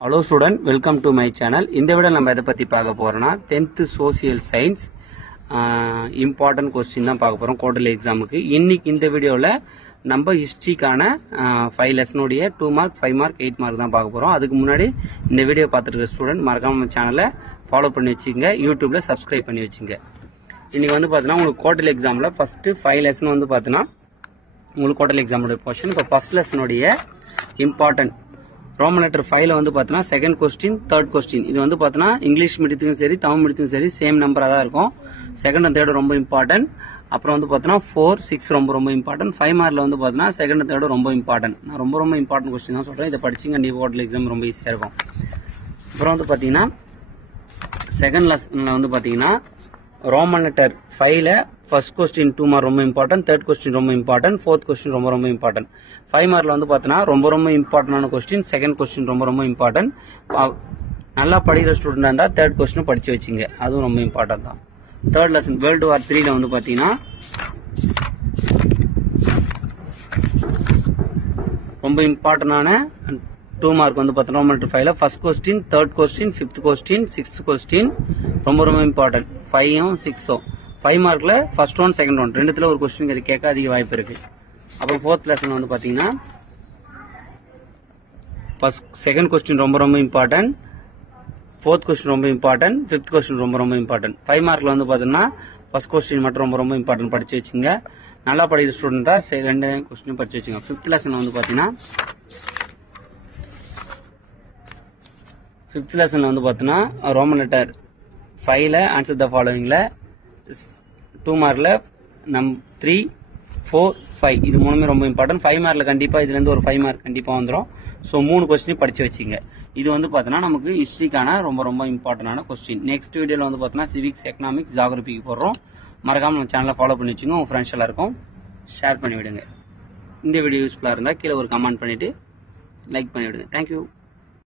Hello student, welcome to my channel. இந்த video நம்ம எதை பத்தி பார்க்க போறோம்னா 10th social science important question தான் பார்க்க போறோம் குவார்டர்லி எக்ஸாமுக்கு. இன்னைக்கு இந்த வீடியோல நம்ம ஹிஸ்டரிக்கான 5 லெசன் உடைய 2 மார்க் 5 மார்க் 8 மார்க் தான் பார்க்க போறோம். அதுக்கு முன்னாடி இந்த வீடியோ பார்த்துட்டு இருக்க ஸ்டூடெண்ட் மறக்காம நம்ம சேனலை ஃபாலோ பண்ணி வச்சுங்க, யூடியூப்ல சப்ஸ்கிரைப் பண்ணி வச்சுங்க. இன்னைக்கு வந்து பார்த்தீங்கன்னா உங்களுக்கு குவார்டர்லி எக்ஸாம்ல ஃபர்ஸ்ட் 5 லெசன் வந்து பார்த்தீங்கன்னா உங்களுக்கு குவார்டர்லி எக்ஸாமோட போர்ஷன். இப்போ ஃபர்ஸ்ட் லெசனுடைய இம்பார்ட்டன்ட் ரோமன் லெட்டர் 5ல வந்து பார்த்தீங்கன்னா செகண்ட் கொஸ்டின் தேர்ட் கொஸ்டின் இது வந்து பார்த்தீங்கன்னா இங்கிலீஷ் மீடியத்துக்கும் சரி தமிழ் மீடியத்துக்கும் சரி சேம் நம்பராக தான் இருக்கும். செகண்ட் அண்ட் தேர்ட் ரொம்ப இம்பார்ட்டன்ட். அப்புறம் வந்து பார்த்தீங்கன்னா 4, 6 ரொம்ப இம்பார்ட்டன்ட். 5 மார்க்ல வந்து பார்த்தீங்கன்னா செகண்ட் அண்ட் தேர்ட் ரொம்ப இம்பார்ட்டன்ட். நான் ரொம்ப இம்பார்ட்டன்ட் கொஸ்டின் தான் சொல்றேன். இதை படிச்சிங்க நீ குவார்டர்லி எக்ஸாம் ரொம்ப ஈஸியாக இருக்கும். அப்புறம் வந்து பார்த்தீங்கன்னா செகண்ட் லெசன்ல வந்து பார்த்தீங்கன்னா ரோமன் லெட்டர் 5ல ஃபர்ஸ்ட் கொஸ்டின் 2 மார்க் ரொம்ப இம்பார்ட்டன்ட், தேர்ட் கொஸ்டின் ரொம்ப இம்பார்ட்டன்ட், ஃபோர்த் கொஸ்டின் ரொம்ப இம்பார்ட்டன்ட். 5 மார்க்ல வந்து பார்த்தீங்கன்னா ரொம்ப இம்பார்ட்டன்டான கொஸ்டின், செகண்ட் கொஸ்டின் ரொம்ப இம்பார்ட்டன்ட். நல்லா படிக்கிற ஸ்டூடெண்டா இருந்தா தேர்ட் கொஸ்டின் படிச்சு வச்சுங்க, அதுவும் ரொம்ப இம்பார்ட்டன்ட் தான். தேர்ட் லெசன் வேர்ல்டு வார் 3ல வந்து பார்த்தீங்கன்னா ரொம்ப இம்பார்ட்டன்டான 2 மார்க் வந்து பார்த்தீங்கன்னா ரோமன் லெட்டர் 5ல first question, third question, fifth question, sixth question ரொம்ப இம்பார்ட்டன்ட். 5ம் 6ம் 5 மார்க்ல ஃபர்ஸ்ட் ஒன் செகண்ட் ஒன் ரெண்டுத்துல ஒரு கொஸ்டின் கேட்க அதிக வாய்ப்பு இருக்கு. அப்புறம் ஃபோர்த் லெசன் வந்து பாத்தீங்கன்னா செகண்ட் கொஸ்டின் ரொம்ப இம்பார்ட்டன்ட், ஃபோர்த் கொஸ்டின் ரொம்ப இம்பார்ட்டன்ட், ஃபிஃப்த் கொஸ்டின் ரொம்ப இம்பார்ட்டன்ட். 5 மார்க்ல வந்து பாத்தீங்கன்னா ஃபர்ஸ்ட் கொஸ்டின் மட்டும் ரொம்ப இம்பார்ட்டன்ட் படிச்சு வச்சுங்க. நல்லா படிக்கிற ஸ்டூடெண்ட் தான் ரெண்டு கொஸ்டின் படிச்சு வச்சுங்க. ஃபிஃப்த் லெசன் வந்து பாத்தீங்கன்னா ஃபிஃப்த் லெசன்ல வந்து பாத்தீங்கன்னா ரோமன் லெட்டர் 5ல ஆன்சர் த ஃபாலோவிங்ல 2 மார்க்ல 3, 4, 5 இது மூணுமே ரொம்ப இம்பார்ட்டன்ட். 5 மார்க்ல கண்டிப்பா இதுல இருந்து ஒரு 5 மார்க் கண்டிப்பா வந்துடும். ஸோ 3 கொஸ்டின் படிச்சு வச்சுங்க. இது வந்து பாத்தீங்கன்னா நமக்கு ஹிஸ்டரிக்கான ரொம்ப இம்பார்ட்டன்டான கொஸ்டின். நெக்ஸ்ட் வீடியோல வந்து பாத்தீங்கன்னா சிவிக்ஸ், எக்கனாமிக்ஸ், ஜியோகிராபிக்கு போடுறோம். மறக்காம நம்ம சேனலை ஃபாலோ பண்ணி வச்சுங்க. உங்க ஃப்ரெண்ட்ஸ் எல்லாருக்கும் ஷேர் பண்ணி விடுங்க. இந்த வீடியோ யூஸ்ஃபுல்லா இருந்தா கீழே ஒரு கமெண்ட் பண்ணிட்டு லைக் பண்ணி விடுங்க. தேங்க்யூ.